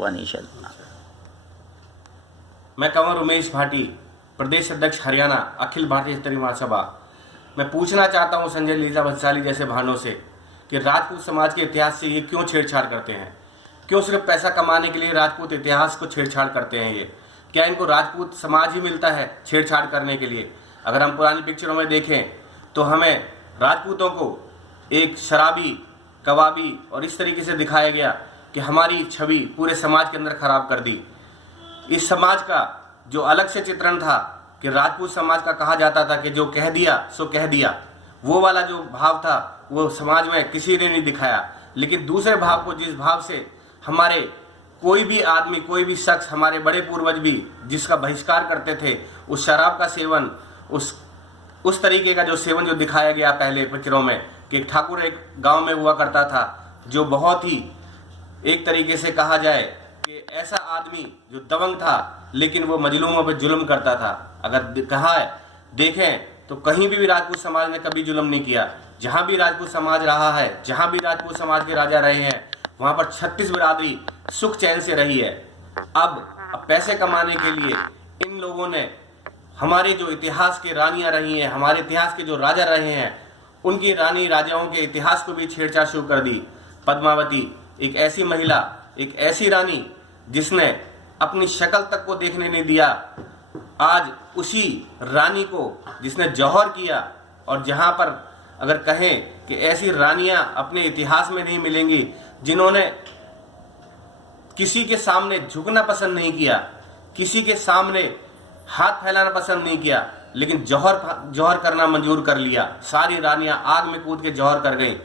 हुआ नहीं शायद। मैं कंवर उमेश भाटी, प्रदेश अध्यक्ष हरियाणा, अखिल भारतीय क्षत्रिय महासभा। मैं पूछना चाहता हूं संजय लीला भंसाली जैसे भाइयों से कि राजपूत समाज के इतिहास से ये क्यों छेड़छाड़ करते हैं? क्यों सिर्फ पैसा कमाने के लिए राजपूत इतिहास को छेड़छाड़ करते हैं? ये क्या इनको राजपूत समाज ही मिलता है छेड़छाड़ करने के लिए? अगर हम पुरानी पिक्चरों में देखें तो हमें राजपूतों को एक शराबी, कबाबी और इस तरीके से दिखाया गया कि हमारी छवि पूरे समाज के अंदर खराब कर दी। इस समाज का जो अलग से चित्रण था कि राजपूत समाज का कहा जाता था कि जो कह दिया सो कह दिया, वो वाला जो भाव था वो समाज में किसी ने नहीं दिखाया। लेकिन दूसरे भाव को, जिस भाव से हमारे कोई भी आदमी, कोई भी शख्स, हमारे बड़े पूर्वज भी जिसका बहिष्कार करते थे, उस शराब का सेवन, उस तरीके का जो सेवन जो दिखाया गया पहले पिक्चरों में कि एक ठाकुर एक गांव में हुआ करता था जो बहुत ही एक तरीके से कहा जाए कि ऐसा आदमी जो दबंग था लेकिन वो मजलूमों पे जुल्म करता था। अगर कहा है देखें तो कहीं भी राजपूत समाज ने कभी जुल्म नहीं किया। जहां भी राजपूत समाज रहा है, जहां भी राजपूत समाज के राजा रहे हैं, वहां पर 36 बिरादरी सुख चैन से रही है। अब पैसे कमाने के लिए इन लोगों ने हमारे जो इतिहास के रानियां रही हैं, हमारे इतिहास के जो राजा रहे हैं, उनकी रानी राजाओं के इतिहास को भी छेड़छाड़ शुरू कर दी। पद्मावती एक ऐसी महिला, एक ऐसी रानी जिसने अपनी शक्ल तक को देखने नहीं दिया। आज उसी रानी को जिसने जौहर किया, और जहां पर अगर कहें कि ऐसी रानियां अपने इतिहास में नहीं मिलेंगी जिन्होंने किसी के सामने झुकना पसंद नहीं किया, किसी के सामने हाथ फैलाना पसंद नहीं किया, लेकिन जौहर करना मंजूर कर लिया। सारी रानियां आग में कूद के जौहर कर गई।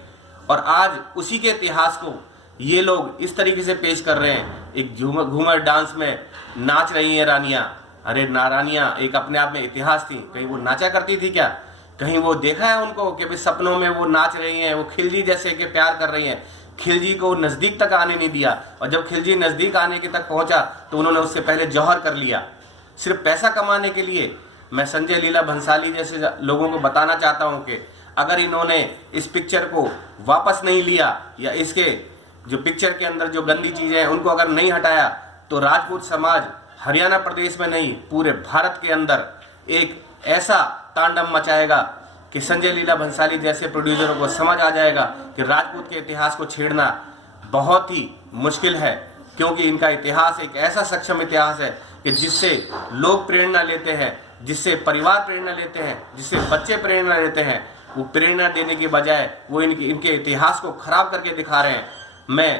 और आज उसी के इतिहास को ये लोग इस तरीके से पेश कर रहे हैं। एक घूमर डांस में नाच रही हैं रानियां। अरे रानियां एक अपने आप में इतिहास थी। कहीं वो नाचा करती थी क्या? कहीं वो देखा है उनको कि भाई सपनों में वो नाच रही हैं, वो खिलजी जैसे के प्यार कर रही हैं? खिलजी को नजदीक तक आने नहीं दिया, और जब खिलजी नजदीक आने के तक पहुंचा तो उन्होंने उससे पहले जौहर कर लिया, सिर्फ पैसा कमाने के लिए। मैं संजय लीला भंसाली जैसे लोगों को बताना चाहता हूं कि अगर इन्होंने इस पिक्चर को वापस नहीं लिया, या इसके जो पिक्चर के अंदर जो गंदी चीजें हैं उनको अगर नहीं हटाया, तो राजपूत समाज हरियाणा प्रदेश में नहीं पूरे भारत के अंदर एक ऐसा तांडव मचाएगा कि संजय लीला भंसाली जैसे प्रोड्यूसरों को समझ आ जाएगा कि राजपूत के इतिहास को छेड़ना बहुत ही मुश्किल है। क्योंकि इनका इतिहास एक ऐसा सक्षम इतिहास है कि जिससे लोग प्रेरणा लेते हैं, जिससे परिवार प्रेरणा लेते हैं, जिससे बच्चे प्रेरणा लेते हैं। वो प्रेरणा देने के बजाय वो इनके इतिहास को खराब करके दिखा रहे हैं। मैं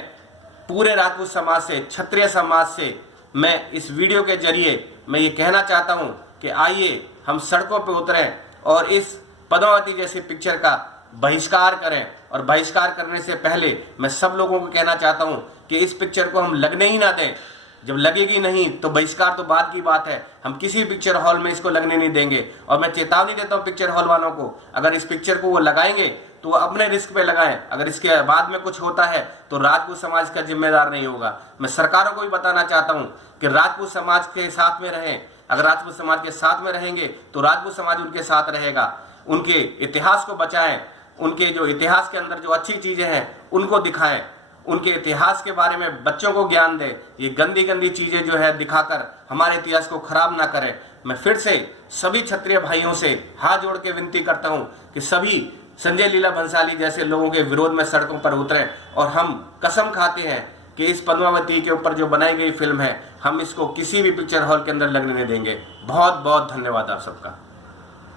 पूरे राजपूत समाज से, क्षत्रिय समाज से मैं इस वीडियो के जरिए मैं ये कहना चाहता हूँ कि आइए हम सड़कों पे उतरें और इस पद्मावती जैसी पिक्चर का बहिष्कार करें। और बहिष्कार करने से पहले मैं सब लोगों को कहना चाहता हूँ कि इस पिक्चर को हम लगने ही ना दें। जब लगेगी नहीं तो बहिष्कार तो बाद की बात है, हम किसी पिक्चर हॉल में इसको लगने नहीं देंगे। और मैं चेतावनी देता हूँ पिक्चर हॉल वालों को, अगर इस पिक्चर को वो लगाएंगे तो वो अपने रिस्क पे लगाएं। अगर इसके बाद में कुछ होता है तो राजपूत समाज का जिम्मेदार नहीं होगा। मैं सरकारों को भी बताना चाहता हूँ कि राजपूत समाज के साथ में रहें। अगर राजपूत समाज के साथ में रहेंगे तो राजपूत समाज उनके साथ रहेगा। उनके इतिहास को बचाएं, उनके जो इतिहास के अंदर जो अच्छी चीजें हैं उनको दिखाएं, उनके इतिहास के बारे में बच्चों को ज्ञान दें। ये गंदी गंदी चीजें जो है दिखाकर हमारे इतिहास को खराब ना करें। मैं फिर से सभी क्षत्रिय भाइयों से हाथ जोड़ के विनती करता हूं कि सभी संजय लीला भंसाली जैसे लोगों के विरोध में सड़कों पर उतरें। और हम कसम खाते हैं कि इस पद्मावती के ऊपर जो बनाई गई फिल्म है, हम इसको किसी भी पिक्चर हॉल के अंदर लगने नहीं देंगे। बहुत बहुत धन्यवाद आप सबका।